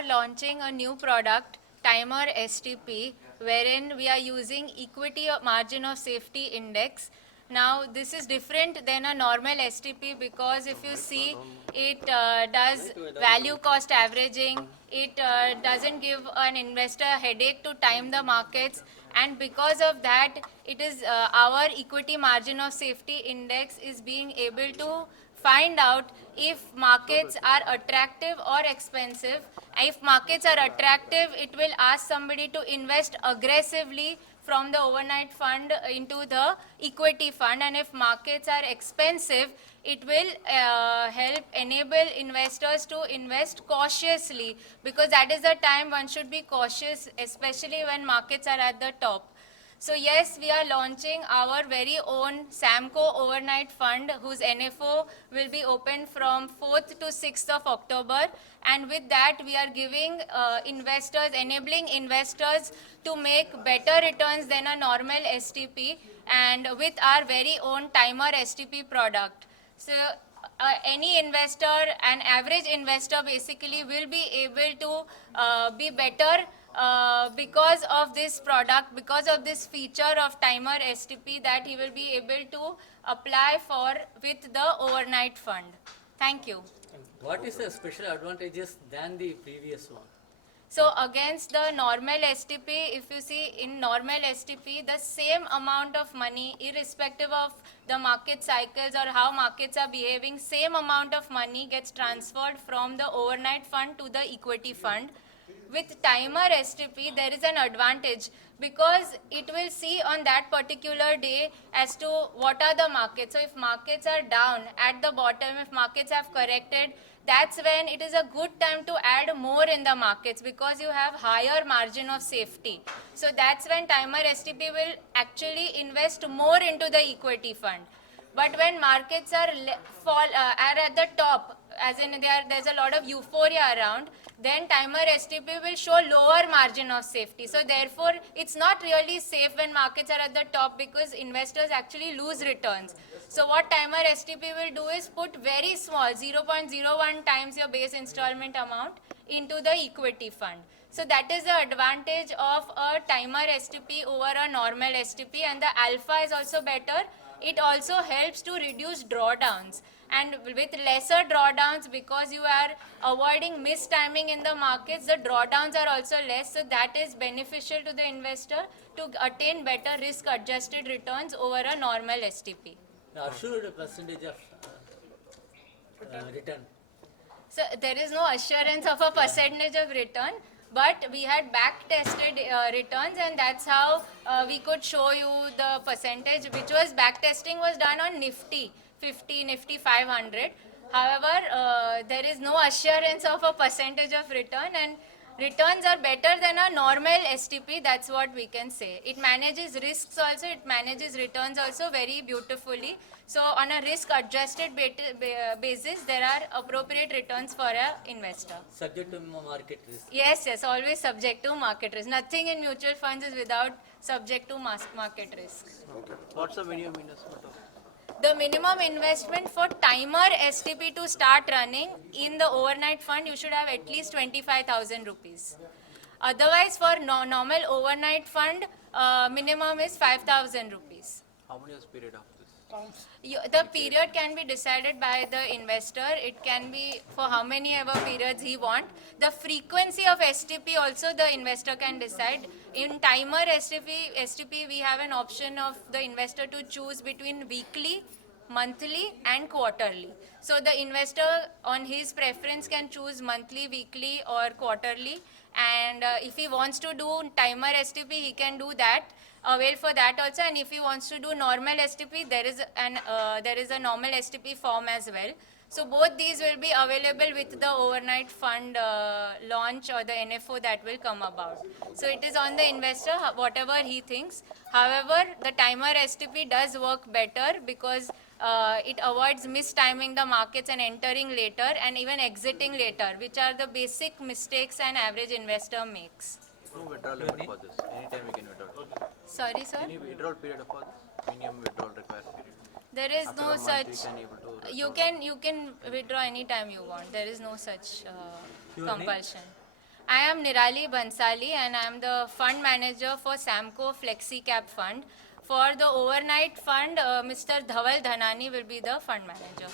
are launching a new product, TimerSTP, wherein we are using equity margin of safety index. Now, this is different than a normal STP because if you see, it does value cost averaging, it doesn't give an investor a headache to time the markets, and because of that, it is our equity margin of safety index is being able to find out if markets are attractive or expensive. If markets are attractive, it will ask somebody to invest aggressively from the overnight fund into the equity fund, and if markets are expensive, it will help enable investors to invest cautiously, because that is the time one should be cautious, especially when markets are at the top. So yes, we are launching our very own Samco overnight fund, whose NFO will be open from 4th to 6th of October, and with that we are giving investors, enabling investors to make better returns than a normal STP, and with our very own Timer STP product. So any investor, an average investor basically will be able to be better because of this product, because of this feature of Timer STP that he will be able to apply for with the overnight fund. Thank you. What is the special advantages than the previous one? So against the normal STP, if you see in normal STP, the same amount of money, irrespective of the market cycles or how markets are behaving, same amount of money gets transferred from the overnight fund to the equity fund. With Timer STP, there is an advantage because it will see on that particular day as to what are the markets. So if markets are down at the bottom, if markets have corrected, that's when it is a good time to add more in the markets because you have higher margin of safety. So that's when Timer STP will actually invest more into the equity fund. But when markets are at the top, as in there's a lot of euphoria around, then Timer STP will show lower margin of safety. So therefore, it's not really safe when markets are at the top because investors actually lose returns. So what Timer STP will do is put very small, 0.01 times your base installment amount into the equity fund. So that is the advantage of a Timer STP over a normal STP, and the alpha is also better. It also helps to reduce drawdowns, and with lesser drawdowns, because you are avoiding mistiming in the markets, the drawdowns are also less, so that is beneficial to the investor to attain better risk adjusted returns over a normal STP. The assured percentage of return. So there is no assurance of a percentage of return, but we had back tested returns, and that's how we could show you the percentage, which was back testing was done on Nifty 50, Nifty 500. However, there is no assurance of a percentage of return, and returns are better than a normal STP, that's what we can say. It manages risks also, it manages returns also very beautifully. So on a risk adjusted basis, there are appropriate returns for an investor. Subject to market risk. Yes, yes, always subject to market risk. Nothing in mutual funds is without subject to market risk. Okay. What's the minimum investment? The minimum investment for Timer STP to start running in the overnight fund, you should have at least 25,000 rupees. Otherwise, for normal overnight fund, minimum is 5,000 rupees. How many years period of this? The period can be decided by the investor. It can be for how many ever periods he want. The frequency of STP also the investor can decide. In Timer STP, we have an option of the investor to choose between weekly, monthly and quarterly. So the investor on his preference can choose monthly, weekly or quarterly, and if he wants to do Timer STP, he can do that. Avail for that also, and if he wants to do normal STP, there is a normal STP form as well. So both these will be available with the overnight fund launch or the NFO that will come about. So it is on the investor, whatever he thinks. However, the Timer STP does work better because it avoids mistiming the markets and entering later and even exiting later, which are the basic mistakes an average investor makes. No withdrawal limit for this. Anytime we can withdraw. Sorry, sir? Any withdrawal period for this? Minimum withdrawal required period. There is After no a month such. You can withdraw anytime you want. There is no such Your name? compulsion. I am Nirali Bansali and I am the fund manager for Samco Flexi Cap Fund. For the overnight fund, Mr. Dhaval Dhanani will be the fund manager.